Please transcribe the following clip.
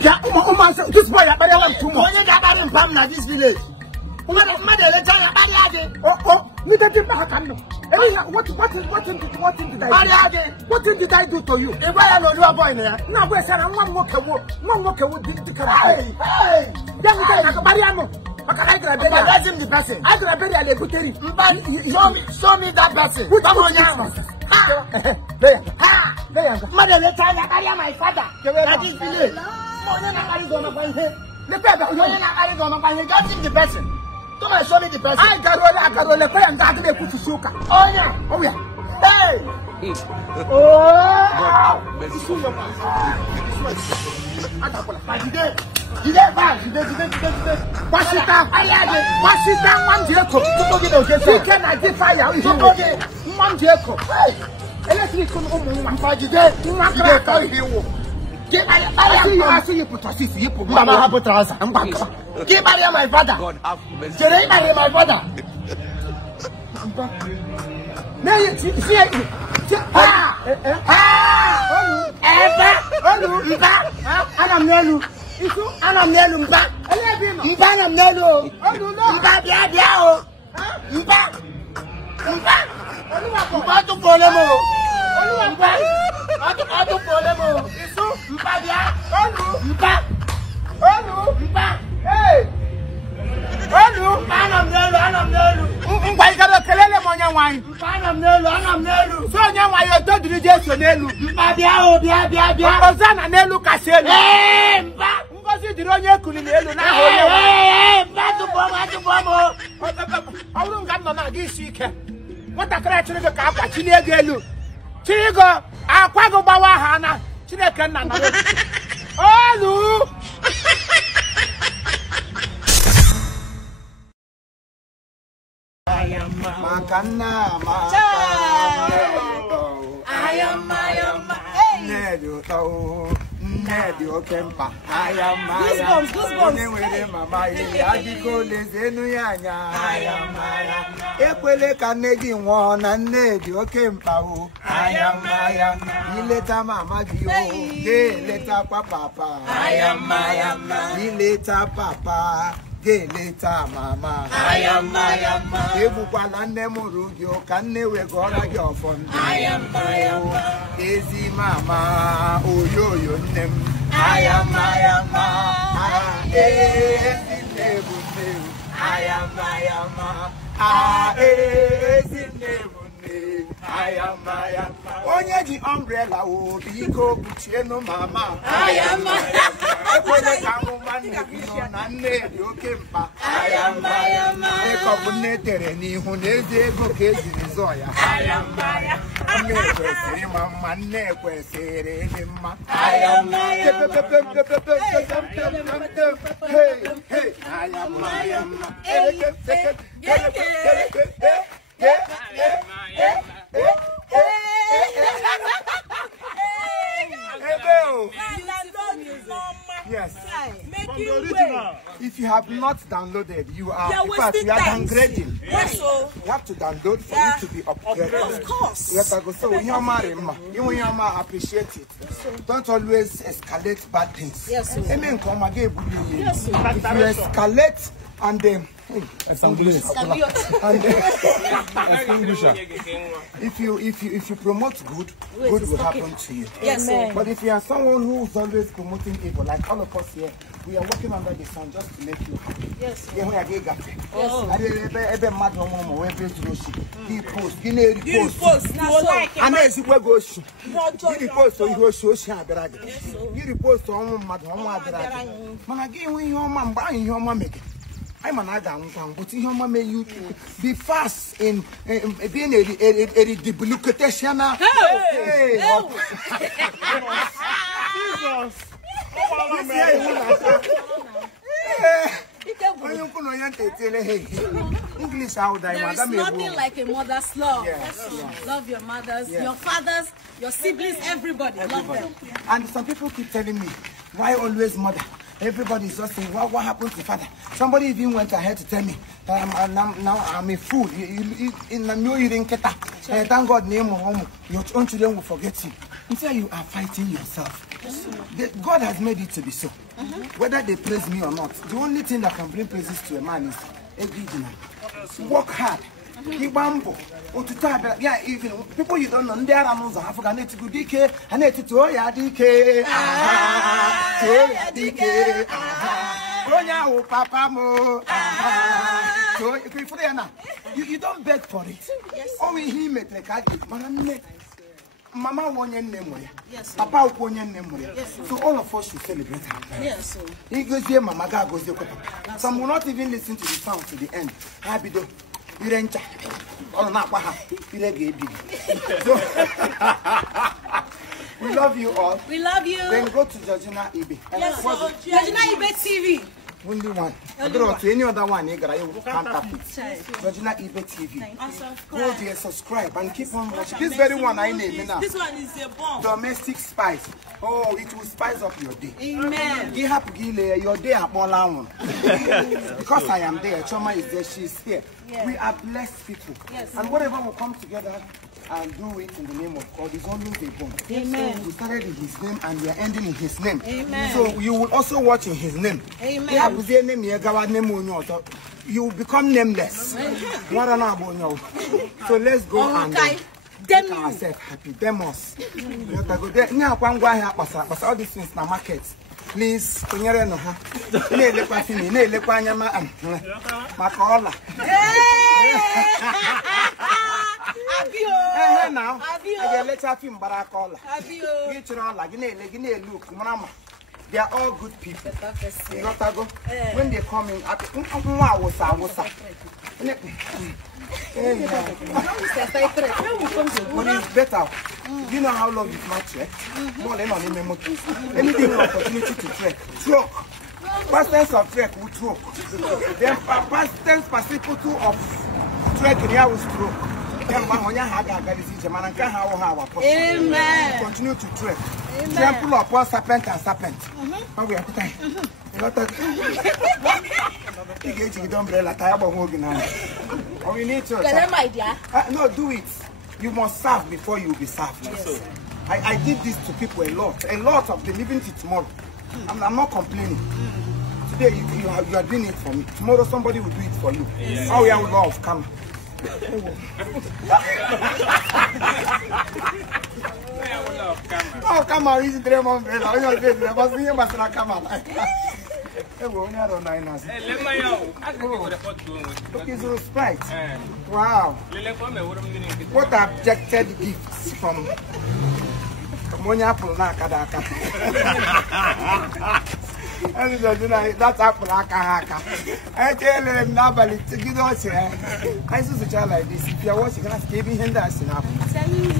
This boy, I better too much. Only got in Pam na this village. What is my day? Oh, you didn't know. What did I do to you? If I know you are boy there. Now, where's one walk the car? Hey, that's him the person. I got a very good thing. Show me that person. Come on now. There. Mother, let's try to carry my father. That is village. That's him the person. Come and show me the person. I got all the play and got to put to sugar. Oh, yeah. Oh, yeah. Hey. I see you put a seat. You put my trouser. I'm back. Give my father. God have mercy. Jerry, my father. Now you see it. Gay later, mama. I am my Ebuqualande Murugio, can never go like your phone. I am my easy mama. Oh, yo, name. I am my easy neighbor. I am my easy neighbor. I am my only the umbrella will be go no mama. I am my yes. If you have not downloaded, you are in fact you are downgrading. Yes, so you have to download for you to be upgraded. Of course. Yes, so when your man, even your man appreciate it. Don't always escalate bad things. Yes, sir. Amen. Come again. Yes, sir. If you escalate and if you promote good will happen to you. Yes, sir. But if you are someone who's always promoting evil, like all of us here, we are working under the sun just to make you happy. Yes, sir. I'm an Adam, but your mama may you be fast in being a duplication. Hey! English out there. There is nothing like a mother's love. Yes. Love your mothers, your fathers, your siblings, everybody. Love them. And some people keep telling me, why always mother? Everybody's just saying, what happened to father? Somebody even went ahead to tell me that now I'm a fool. In the new eating keta. Thank God, name your own children will forget you. Instead, you are fighting yourself. God has made it to be so. Whether they praise me or not, the only thing that can bring praises to a man is indigenous. Work hard. Ibambo. Yeah, even people you don't know, they are among the African need to go DK, and need to Toya DK. DK. Oh, Papa Mo. So you don't beg for it. Only he made like I did. Mama won your name. Yes. Papa won your name. Yes. So all of us should celebrate her. Yes. He goes here, Mama goes there. Some will not even listen to the sound to the end. Happy though. You ain't or not. So we love you all. We love you. Then go to Georgina Ibe. Yes, Georgina Ibe TV. Only one. I don't know any other one. You can't tap it. Georgina Ibe TV. Go there, subscribe, and keep on watching. This very one I name now. This one is a bomb. Domestic spice. Oh, it will spice up your day. Amen. Your day are more long. Because I am there. Choma is there. She's here. Yes. We are blessed people. Yes. And whatever will come together and do it in the name of God is always a bomb. Amen. So we started in His name and we are ending in His name. Amen. So you will also watch in His name. Amen. You will become nameless. So let's go and make ourselves happy. Demos. All these things in the market. Please, they are all good people. When they come in, but it's better. You know how long you've not trekked? More than on anything opportunity to trek. Truck. Past tense of trek will truck. Then past tense participle of trekking here will stroke. Amen. Continue to trek. Temple of one serpent and serpent. How we are putting? We need to. No, do it. You must serve before you will be served. Yes. I did this to people a lot of them, even to tomorrow. I'm not complaining. Today you are doing it for me. Tomorrow somebody will do it for you. Yes. How we are love come. Oh, come on, easy dream on the okay, so Sprite. Wow. What objected gifts from Monya Pulaka. That's apple. I tell him nobody to get us here. I saw a child like this. If you're watching, I'm giving him that. I'm telling you.